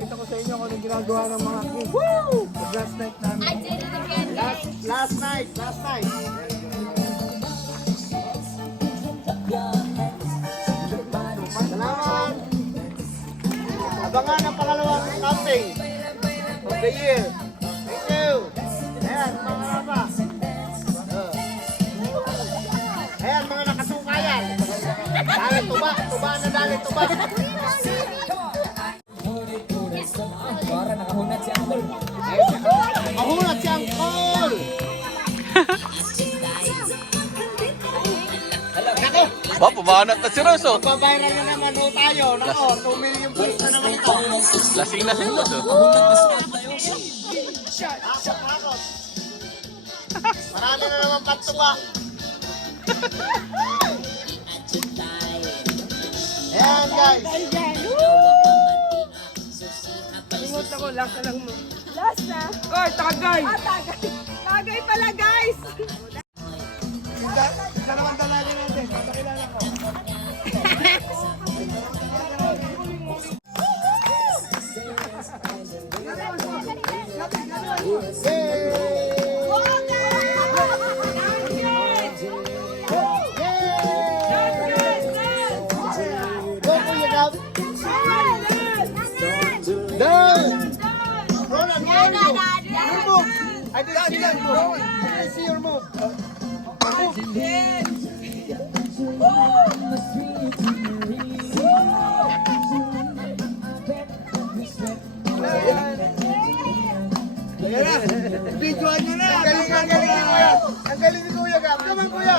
Pakita ko sa inyo kung anong ginagawa ng mga kids. Woo! Last night namin. I did it again, Last, guys. last night, last night. Salamat! Abangan ang pangalawang camping of the year. Thank you! Ayan, mga. Oh. Ayan, mga nakasukayan. Dali tuba, tuba na dali tuba. Ba, pumanat na si. Babayran na naman ho tayo. Nako, 2 million views na naman ito. Lasing na si. Nakakatakot. Marami na naman patuwa. Ayan guys. Limot ako, last na lang mo. Last na. Oy, tagay! Ah, tagay. Tagay pala, guys. Dalawang dalaga natin. Papakilala ko. I didn't see your move. I didn't see your move. Videoan nyo na. Ang galing, ang galing ni Kuya. Ang galing ni Kuya Gab. Come on, Kuya.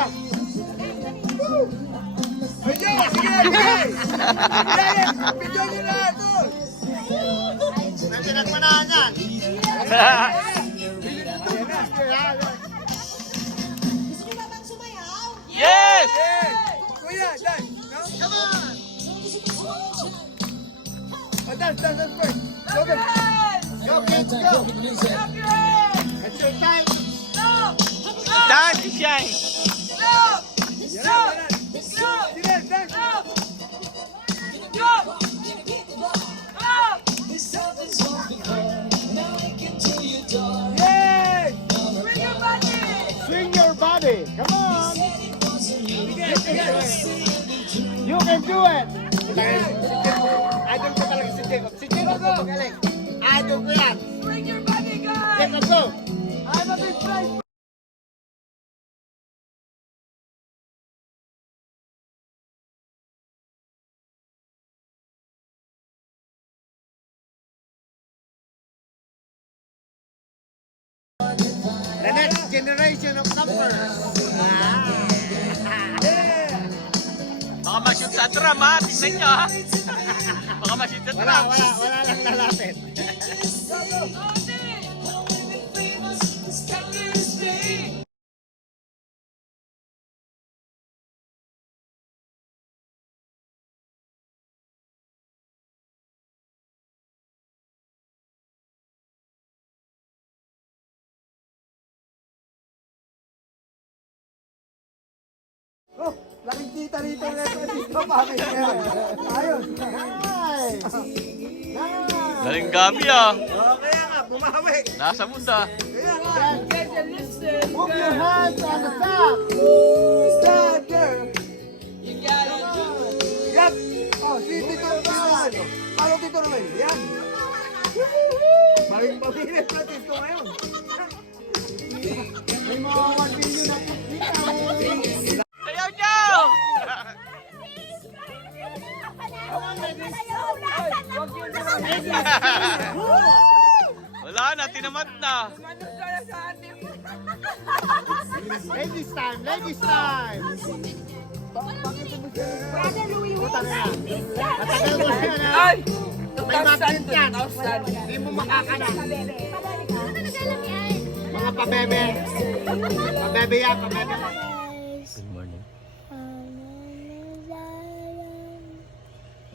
Sige, sige. Videoan nyo na. Nandiyan ang manahan yan. Yes! Kuya, dance. No? Come on. Oh, dance, dance, dance first. Go, go. Go, kids, go. It's your time. Dance, shine! Yan na, yan na. Do it. Idol ko talaga si Jacob. Si Jacob ko magaling. Idol ko yan. Bring your body, guys! Jacob, go. I'm a big prize. The next generation of campers. Baka ma-shoot sa drum ha, tingnan nyo ha. Baka ma-shoot sa Wala, drum. wala, wala lang lalapit. Oh, laking kita rito na dito, pare. Ayos. Nice. Nice. Galing gabi ah. Oh, kaya nga, bumawi. Nasa munda. Kaya nga. Move your hands on the top. Stand there. You gotta do it. Yan. Oh, si Tito Naman. Paano Tito Naman? Yan. Maring pamilit na Tito ngayon. May mga 1 million na na, tinamad na. Ano ka na sa atin? Ladies time, ladies time. Brother Louie, Puta na yan. Christian. Matagal mo siya na. Ay! May magnet yan. 2,000. Hindi mo makakana. Bebe. Padali ka. Mga pabebe. Pabebe yan, pabebe. Good morning.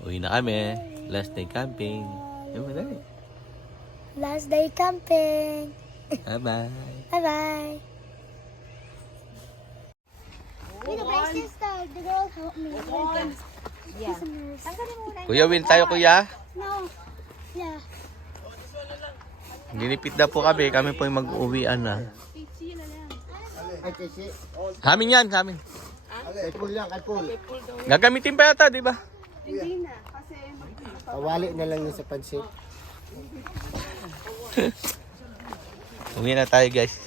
Uwi na kami. Last day camping. Ayun mo dali. Last day camping. Bye-bye. Bye-bye. The brace sister. The girl help me. Yeah. Kuya, win tayo kuya. No. Yeah. Ginipit na po kami. Kami po yung mag-uwian na. Amin yan, amin. Kay Paul lang, kay Paul. Gagamitin pa yata, di ba? Hindi na. Kasi Pawali na lang yun sa pansit. Uwi na tayo guys.